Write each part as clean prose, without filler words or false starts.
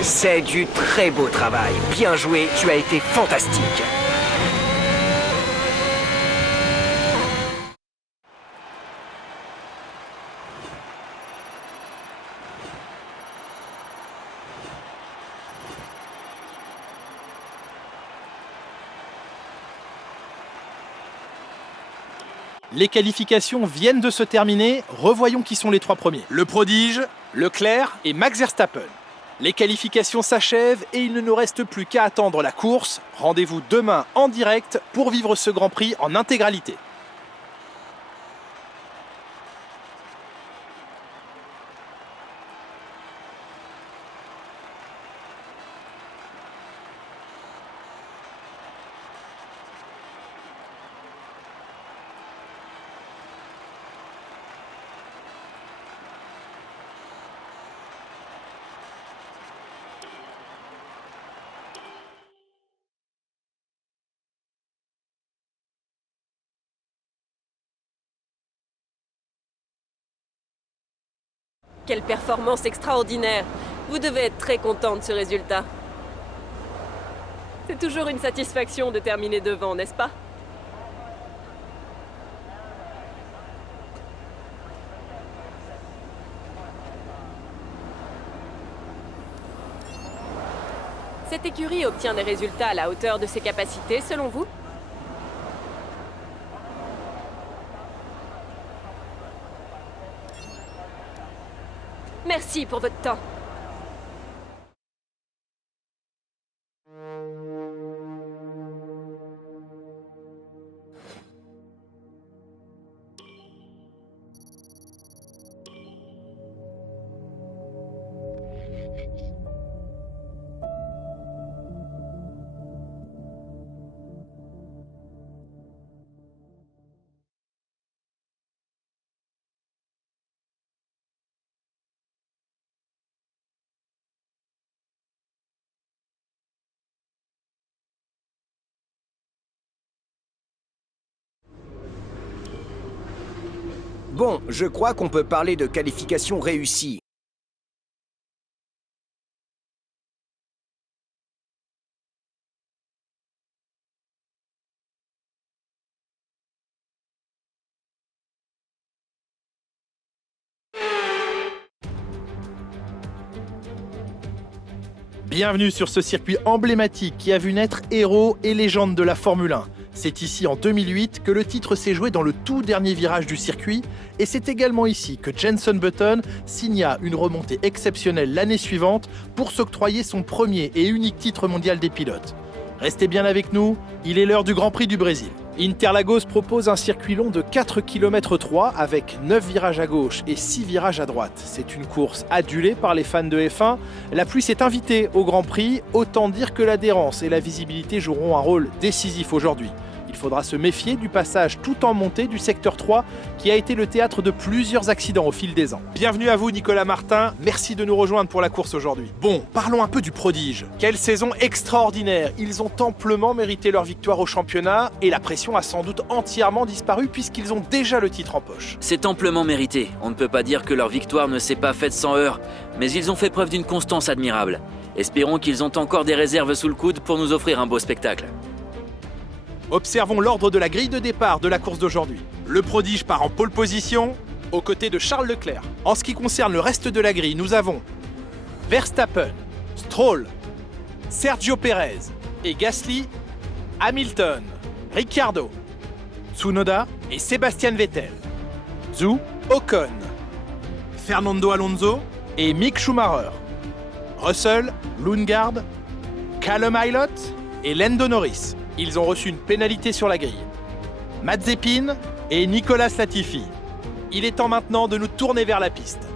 C'est du très beau travail. Bien joué, tu as été fantastique. Les qualifications viennent de se terminer. Revoyons qui sont les 3 premiers. Le prodige, Leclerc et Max Verstappen. Les qualifications s'achèvent et il ne nous reste plus qu'à attendre la course. Rendez-vous demain en direct pour vivre ce Grand Prix en intégralité. Quelle performance extraordinaire! Vous devez être très content de ce résultat. C'est toujours une satisfaction de terminer devant, n'est-ce pas? Cette écurie obtient des résultats à la hauteur de ses capacités, selon vous? Merci pour votre temps. Bon, je crois qu'on peut parler de qualification réussie. Bienvenue sur ce circuit emblématique qui a vu naître héros et légendes de la Formule 1. C'est ici en 2008 que le titre s'est joué dans le tout dernier virage du circuit et c'est également ici que Jenson Button signa une remontée exceptionnelle l'année suivante pour s'octroyer son premier et unique titre mondial des pilotes. Restez bien avec nous, il est l'heure du Grand Prix du Brésil. Interlagos propose un circuit long de 4 km 3 avec 9 virages à gauche et 6 virages à droite. C'est une course adulée par les fans de F1. La pluie s'est invitée au Grand Prix, autant dire que l'adhérence et la visibilité joueront un rôle décisif aujourd'hui. Il faudra se méfier du passage tout en montée du secteur 3 qui a été le théâtre de plusieurs accidents au fil des ans. Bienvenue à vous Nicolas Martin, merci de nous rejoindre pour la course aujourd'hui. Bon, parlons un peu du prodige. Quelle saison extraordinaire! Ils ont amplement mérité leur victoire au championnat et la pression a sans doute entièrement disparu puisqu'ils ont déjà le titre en poche. C'est amplement mérité. On ne peut pas dire que leur victoire ne s'est pas faite sans heurts, mais ils ont fait preuve d'une constance admirable. Espérons qu'ils ont encore des réserves sous le coude pour nous offrir un beau spectacle. Observons l'ordre de la grille de départ de la course d'aujourd'hui. Le prodige part en pole position, aux côtés de Charles Leclerc. En ce qui concerne le reste de la grille, nous avons Verstappen, Stroll, Sergio Pérez et Gasly, Hamilton, Ricciardo, Tsunoda et Sébastien Vettel, Zhou, Ocon, Fernando Alonso et Mick Schumacher, Russell, Lundgaard, Callum Ilott et Lando Norris. Ils ont reçu une pénalité sur la grille. Mazepin et Nicolas Latifi. Il est temps maintenant de nous tourner vers la piste.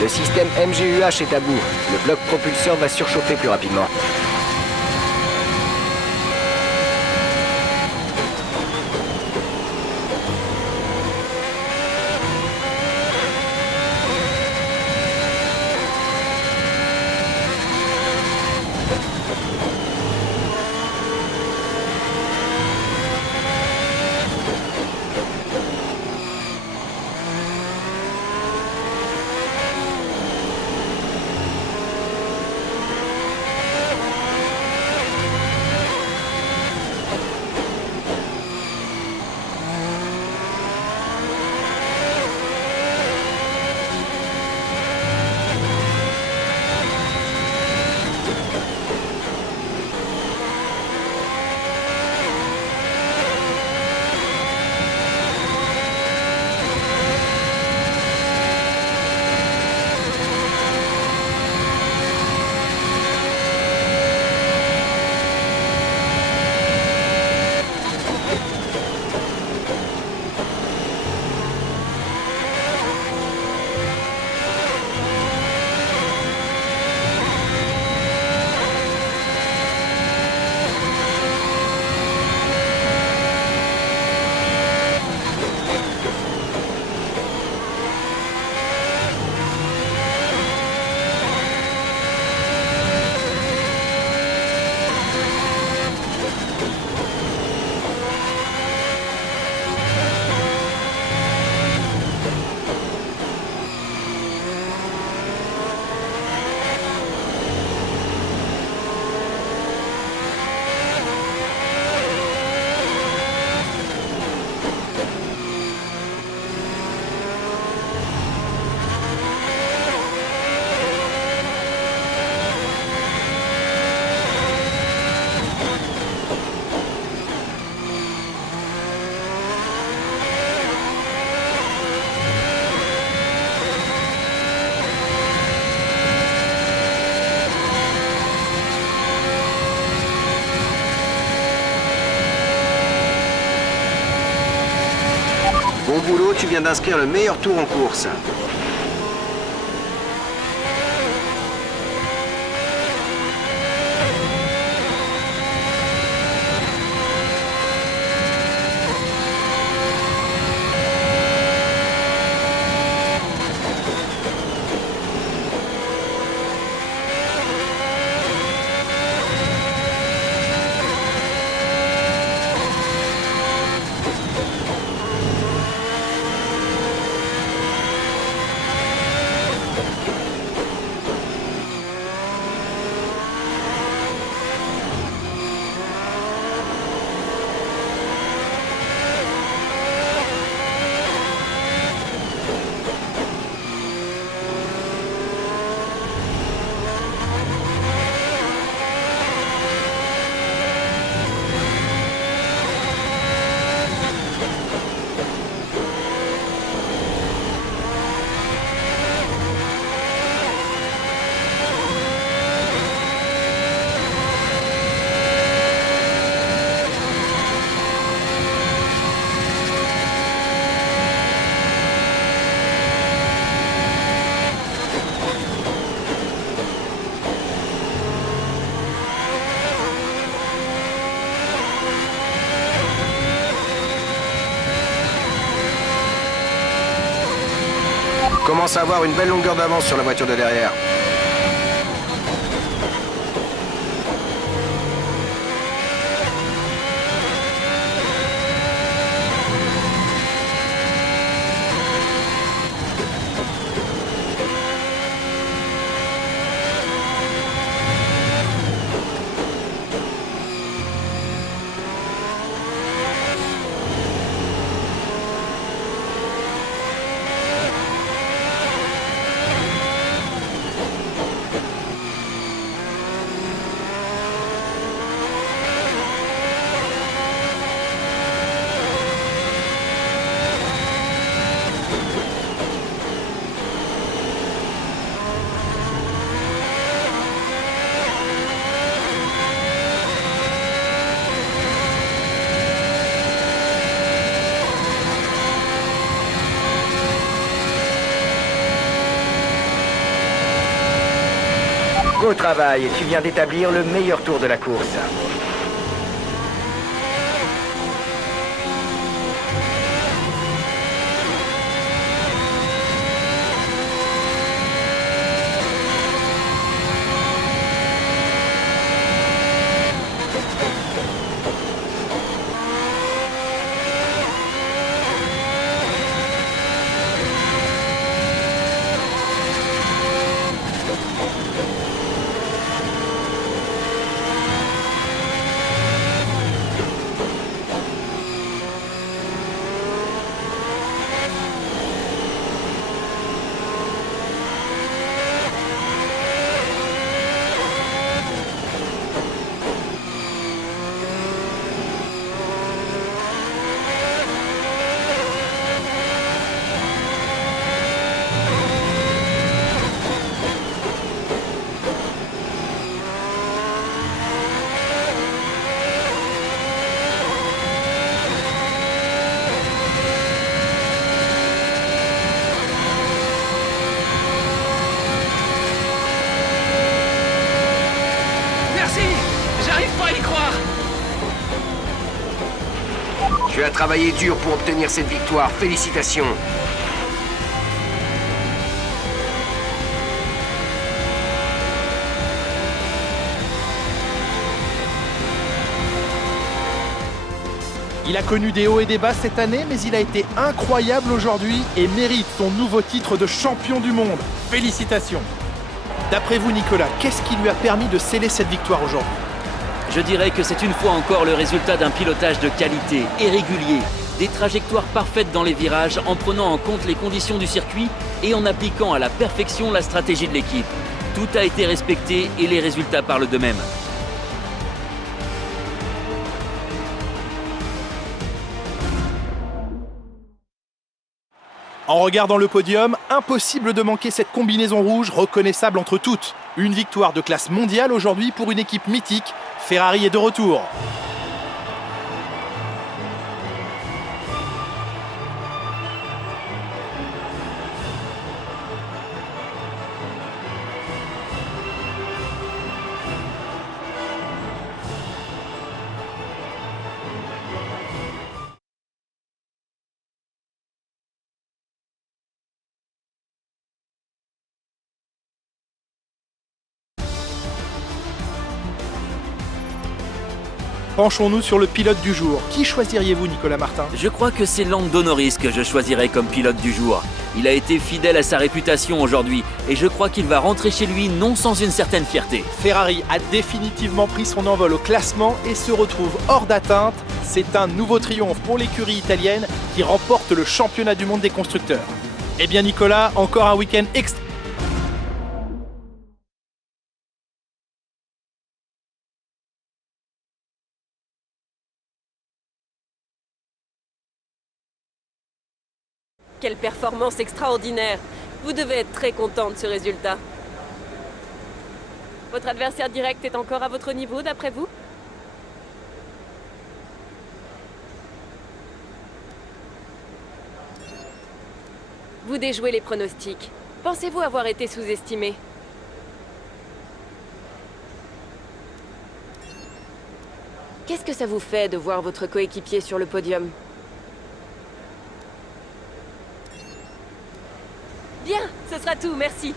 Le système MGUH est à bout. Le bloc propulseur va surchauffer plus rapidement. Bon boulot, tu viens d'inscrire le meilleur tour en course. commence à avoir une belle longueur d'avance sur la voiture de derrière. Beau travail, tu viens d'établir le meilleur tour de la course. Tu as travaillé dur pour obtenir cette victoire. Félicitations. Il a connu des hauts et des bas cette année, mais il a été incroyable aujourd'hui et mérite son nouveau titre de champion du monde. Félicitations. D'après vous, Nicolas, qu'est-ce qui lui a permis de sceller cette victoire aujourd'hui? Je dirais que c'est une fois encore le résultat d'un pilotage de qualité et régulier, des trajectoires parfaites dans les virages en prenant en compte les conditions du circuit et en appliquant à la perfection la stratégie de l'équipe. Tout a été respecté et les résultats parlent d'eux-mêmes. En regardant le podium, impossible de manquer cette combinaison rouge reconnaissable entre toutes. Une victoire de classe mondiale aujourd'hui pour une équipe mythique. Ferrari est de retour. Penchons-nous sur le pilote du jour. Qui choisiriez-vous, Nicolas Martin? Je crois que c'est Lando Norris que je choisirais comme pilote du jour. Il a été fidèle à sa réputation aujourd'hui et je crois qu'il va rentrer chez lui non sans une certaine fierté. Ferrari a définitivement pris son envol au classement et se retrouve hors d'atteinte. C'est un nouveau triomphe pour l'écurie italienne qui remporte le championnat du monde des constructeurs. Eh bien Nicolas, encore un week-end extra. Quelle performance extraordinaire! Vous devez être très content de ce résultat. Votre adversaire direct est encore à votre niveau, d'après vous? Vous déjouez les pronostics. Pensez-vous avoir été sous-estimé? Qu'est-ce que ça vous fait de voir votre coéquipier sur le podium? Bien! tout, merci.